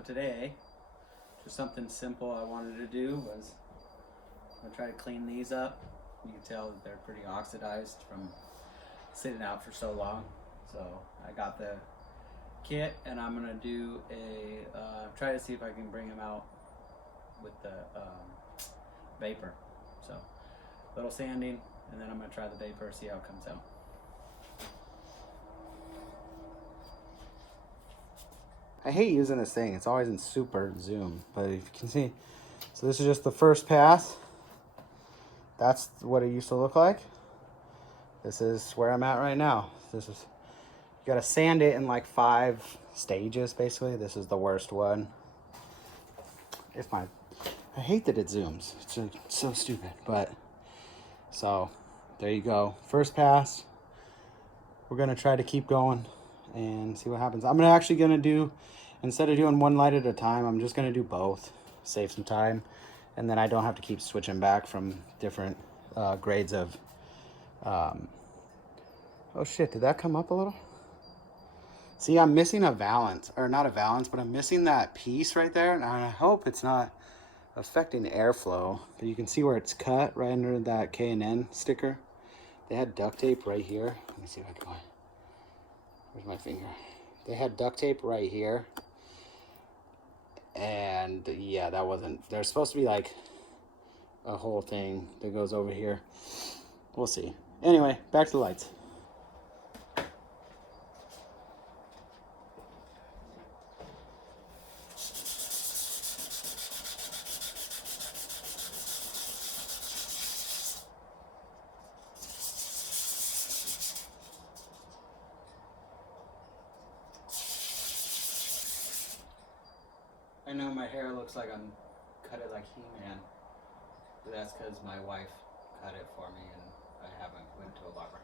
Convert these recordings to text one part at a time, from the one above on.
So today, just something simple I wanted to do was I'm gonna try to clean these up. You can tell that they're pretty oxidized from sitting out for so long. So I got the kit and I'm gonna do a try to see if I can bring them out with the vapor. So a little sanding, and then I'm gonna try the vapor, see how it comes out. I hate using this thing. It's always in super zoom, but if you can see, so this is just the first pass. That's what it used to look like. This is where I'm at right now. This is, you gotta sand it in like 5 stages, basically. This is the worst one. I hate that it zooms. It's so stupid, but so there you go. First pass. We're gonna try to keep going and see what happens. I'm actually gonna do, instead of doing one light at a time, I'm just gonna do both, save some time, and then I don't have to keep switching back from different grades of oh shit, did that come up a little? See, I'm missing a valance, or not a valance, but I'm missing that piece right there, and I hope it's not affecting airflow, but you can see where it's cut right under that K&N sticker. They had duct tape right here. Let me see if I can find. Where's my finger? They had duct tape right here. And yeah, that wasn't, there's supposed to be like a whole thing that goes over here. We'll see. Anyway, back to the lights. I know my hair looks like I'm cut it like He-Man, but that's because my wife cut it for me and I haven't went to a barber.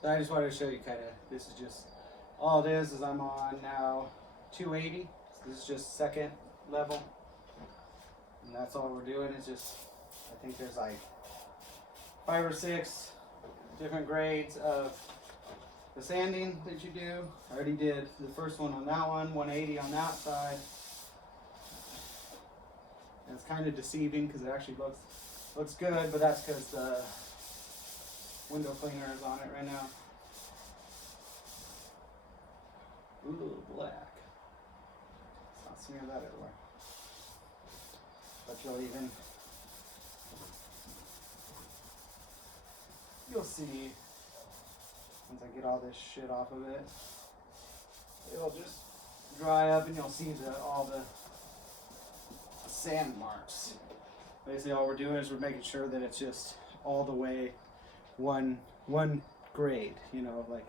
So I just wanted to show you kind of, this is just, all it is I'm on now 280. So this is just second level. And that's all we're doing is just, I think there's like 5 or 6 different grades of the sanding that you do. I already did the first one on that one, 180 on that side. And it's kind of deceiving because it actually looks good, but that's because the window cleaner is on it right now. Ooh, black. Let's not smear that everywhere. But you'll see once I get all this shit off of it, it'll just dry up and you'll see all the sand marks. Basically all we're doing is we're making sure that it's just all the way one grade, you know, like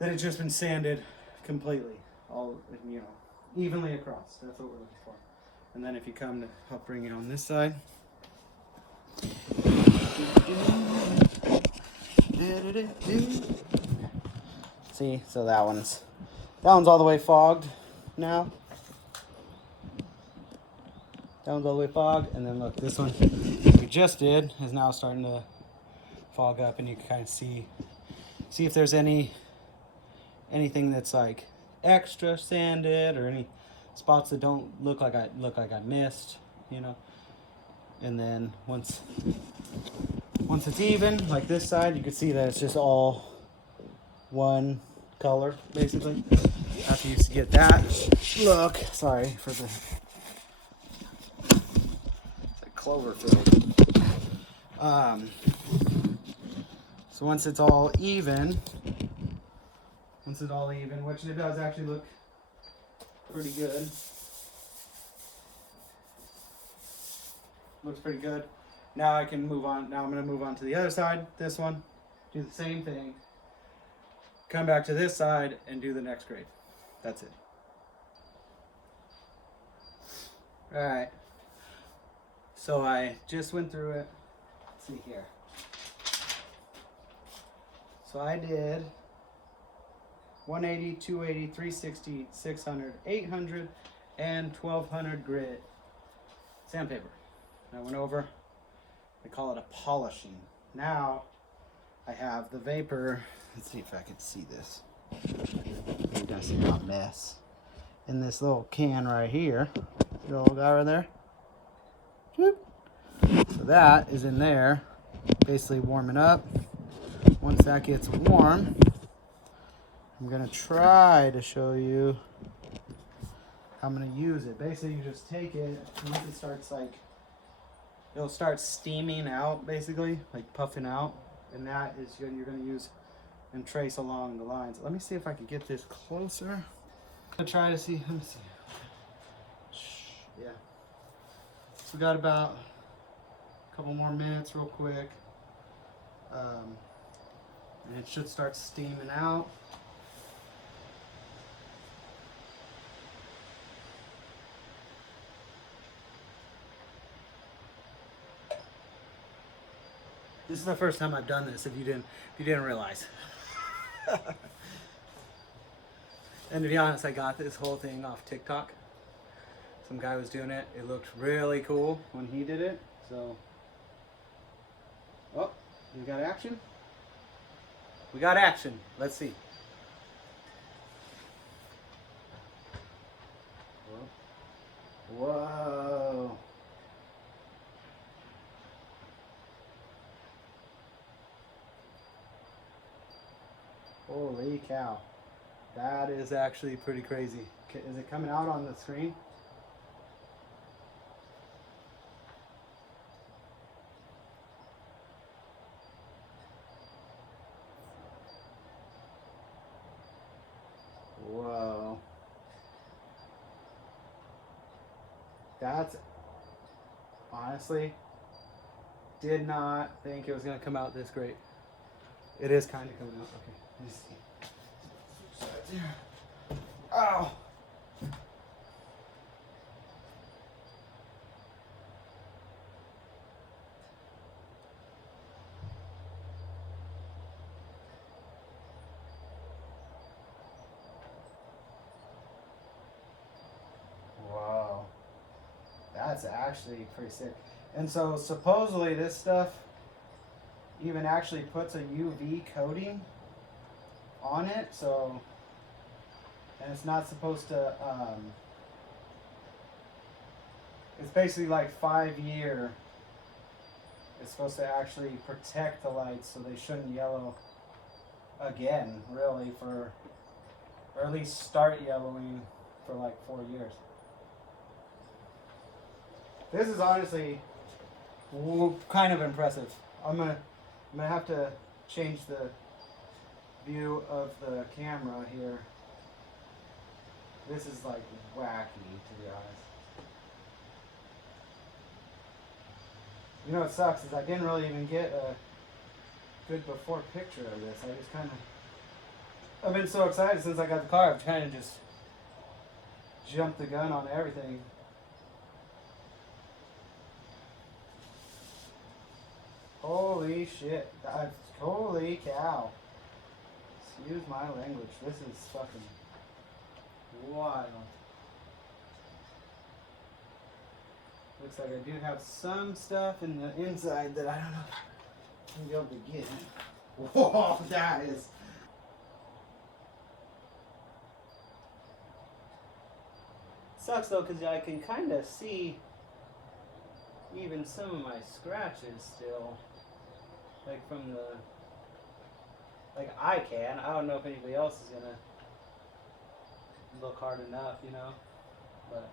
that it's just been sanded completely, all, you know, evenly across. That's what we're looking for. And then if you come to help bring it on this side, see, so that one's all the way fogged now. That one's all the way fogged, and then look, this one we just did is now starting to fog up, and you can kind of see if there's anything that's like extra sanded or any spots that don't look like I missed, you know. And then once it's even, like this side, you can see that it's just all one color, basically. After you get that look, sorry for the, it's like Cloverfield. So once it's all even, which it does actually look pretty good. Looks pretty good. Now I can move on. Now I'm going to move on to the other side. This one. Do the same thing. Come back to this side and do the next grade. That's it. Alright. So I just went through it. Let's see here. So I did 180, 280, 360, 600, 800, and 1200 grit sandpaper. I went over, they call it a polishing. now I have the vapor. Let's see if I can see this. You're gonna see my mess. In this little can right here. See the little guy right there? Whoop. So that is in there, basically warming up. Once that gets warm, I'm gonna try to show you how I'm gonna use it. Basically, you just take it, once it starts like, it'll start steaming out, basically, like puffing out, and that is you're gonna use and trace along the lines. Let me see if I can get this closer. I'm gonna try to see. Let me see. Yeah. So we got about a couple more minutes, real quick, and it should start steaming out. This is the first time I've done this. If you didn't realize. And to be honest, I got this whole thing off TikTok. Some guy was doing it. It looked really cool when he did it. So, oh, we got action. We got action. Let's see. Whoa. Holy cow. That is actually pretty crazy. Is it coming out on the screen? Whoa. That's honestly, did not think it was going to come out this great. It is kind of coming out. Okay, let me see. Ow! Wow. That's actually pretty sick. And so supposedly this stuff even actually puts a UV coating on it, so, and it's not supposed to, it's basically like 5-year. It's supposed to actually protect the lights so they shouldn't yellow again, really, for, or at least start yellowing for like 4 years. This is honestly kind of impressive. I'm gonna have to change the view of the camera here. This is like wacky, to be honest. You know what sucks is I didn't really even get a good before picture of this. I just kind of, I've been so excited since I got the car. I've kind of just jumped the gun on everything. Holy shit. Holy cow. Excuse my language. This is fucking wild. Looks like I do have some stuff in the inside that I don't know if I'm going to be able to get. Whoa, that is. Sucks though, because I can kind of see even some of my scratches still. Like from the, like I can. I don't know if anybody else is gonna look hard enough, you know. But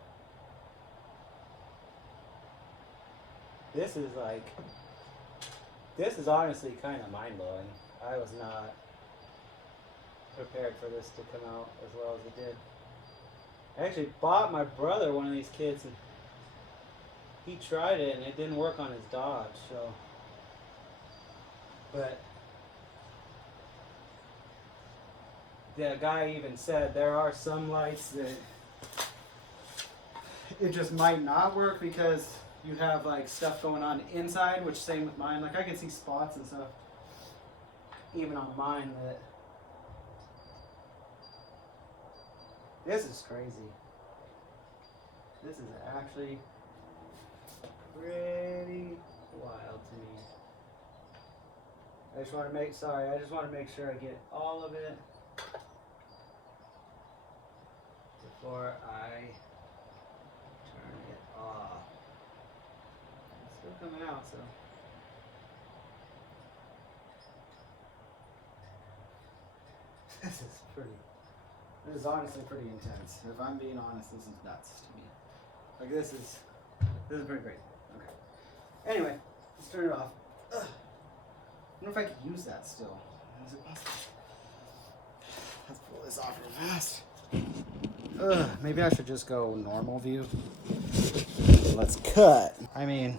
this is like, this is honestly kind of mind blowing. I was not prepared for this to come out as well as it did. I actually bought my brother one of these kits and he tried it and it didn't work on his Dodge, so. But the guy even said there are some lights that it just might not work because you have like stuff going on inside, which same with mine. Like I can see spots and stuff even on mine that. This is crazy. This is actually pretty wild to me. I just want to make sure I get all of it before I turn it off. It's still coming out, so. This is honestly pretty intense. If I'm being honest, this is nuts to me. Like this is pretty crazy. Okay. Anyway, let's turn it off. Ugh. I wonder if I could use that still. Is it possible? Let's pull this off real fast. Ugh, maybe I should just go normal view. Let's cut. I mean,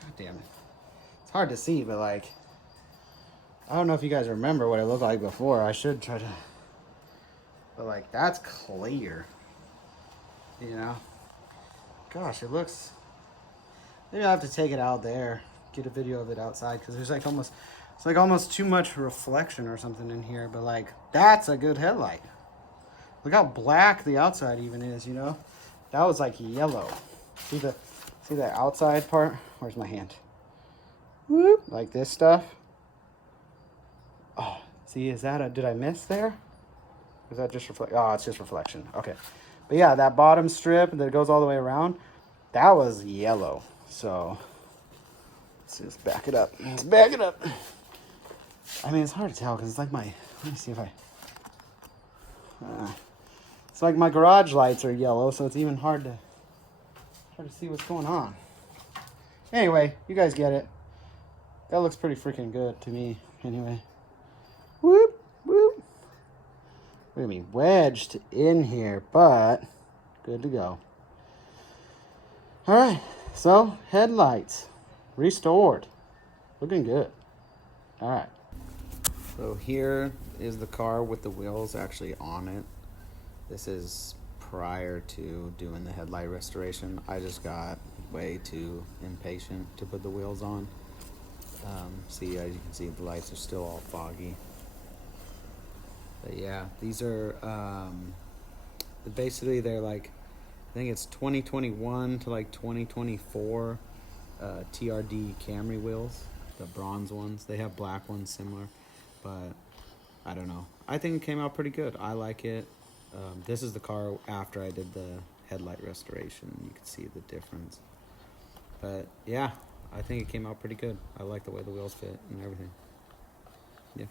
god damn it. It's hard to see, but like, I don't know if you guys remember what it looked like before. I should try to, but like, that's clear. You know? Gosh, it looks, maybe I'll have to take it out there, get a video of it outside, because there's like almost, it's like almost too much reflection or something in here, but like, that's a good headlight. Look how black the outside even is, you know? That was like yellow. See the outside part? Where's my hand? Whoop, like this stuff. Oh, see, is that a, did I miss there? Is that just reflect? Oh, it's just reflection. Okay. But yeah, that bottom strip that goes all the way around, that was yellow. So let's just back it up. Let's back it up. I mean, it's hard to tell because it's like my, let me see if I, it's like my garage lights are yellow, so it's even hard to see what's going on. Anyway, you guys get it. That looks pretty freaking good to me, anyway. Whoop, whoop. We're gonna be wedged in here, but good to go. All right, so headlights restored, looking good. All right. So here is the car with the wheels actually on it. This is prior to doing the headlight restoration. I just got way too impatient to put the wheels on. See, as you can see, the lights are still all foggy. But yeah, these are, basically they're like, I think it's 2021 to like 2024 TRD Camry wheels, the bronze ones. They have black ones similar, but I don't know. I think it came out pretty good. I like it. This is the car after I did the headlight restoration. You can see the difference. But yeah, I think it came out pretty good. I like the way the wheels fit and everything. Yeah.